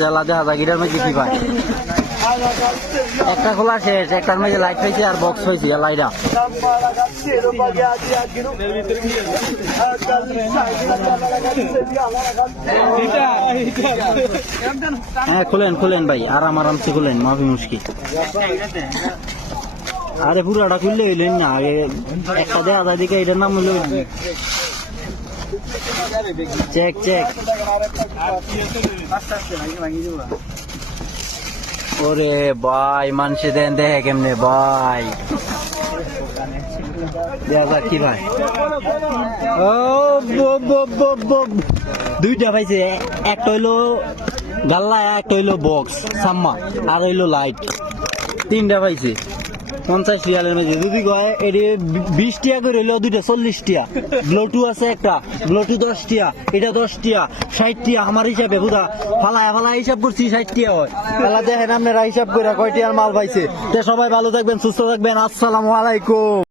জেলা দেখা যায় গিটার মধ্যে কি পায় একটা খোলা শেষ একটার মধ্যে লাইট পাইছে আর বক্স পাইছে আর লাইটা হ্যাঁ খুলেন ভাই আরামসে খুলেন মাফি মুশকিল আরে পুরাটা খুললে হইলেন না একটা দেখা যায় দিকে এটার নাম হইল চেক ওরে ভাই মানুষে দেন দেখে কেমনে ভাই দেখা কি ভাই ও দুইটা পাইছে একটা হইলো গাল্লা একটা হইলো বক্স সাম্মা আর হইলো লাইট তিনটা পাইছে 50 রিয়ালের মধ্যে যদি কয় এটি 20 টাকা করে হইলো দুইটা 40 টাকা ব্লুটুথ আছে একটা ব্লুটুথ 10 টাকা এটা 10 টাকা 60 টাকা আমার হিসাবে বুঝা ফালায় হিসাব করছি 60 টাকা হয় তাহলে দেখেন আপনারা হিসাব করে কয়টি আর মাল পাইছে তো সবাই ভালো থাকবেন সুস্থ থাকবেন আসসালামু আলাইকুম।